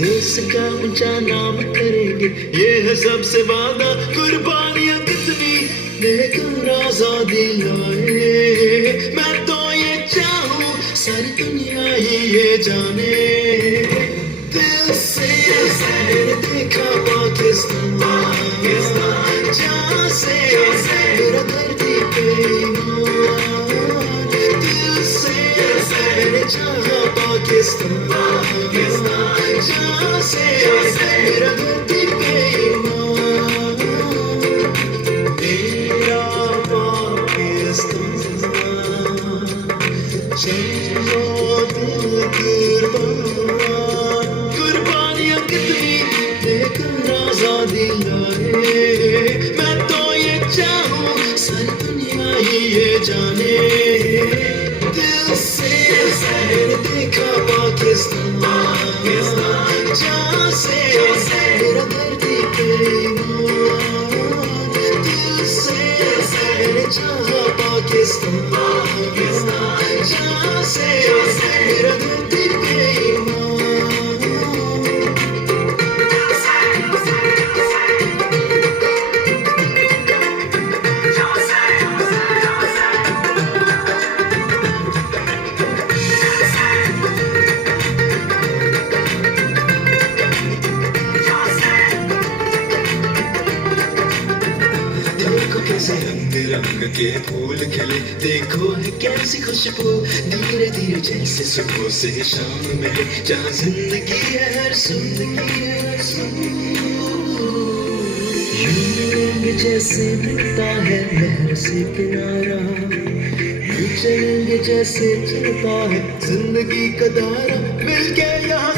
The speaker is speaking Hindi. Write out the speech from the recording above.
देश का ऊंचा नाम करेंगे, ये है सबसे वादा। कुर्बानियां कितनी लेकर आजादी लाए, मैं तो ये चाहूं सारी दुनिया ही ये जाने। दिल से मैंने देखा पाकिस्तान, जहाँ से मेरा धरती पे ईमान। दिल से मैंने चाहा पाकिस्तान, जहाँ से मेरा धरती पे ईमान। मेरा पाकिस्तान, चलो दिल कुर्बान। कुर्बानियां कितनी लेकर आजादी लाए, मैं तो ये चाहूं सारी दुनिया ही ये जाने। दिल से मैंने देखा पाकिस्तान, जहाँ से मेरा धरती पे ईमान। दिल से मैंने चाहा पाकिस्तान, जहाँ से मेरा धरती पे ईमान। देखो कैसे रंग रंग के फूल खिले, देखो है कैसी खुशबू धीरे धीरे जैसे सुबह से शाम मिले। जहाँ जिंदगी है हर यूं जैसे मिलता है लहर से किनारा, यूं चलेंगे जैसे चलता है जिंदगी का दायरा। मिल के यहाँ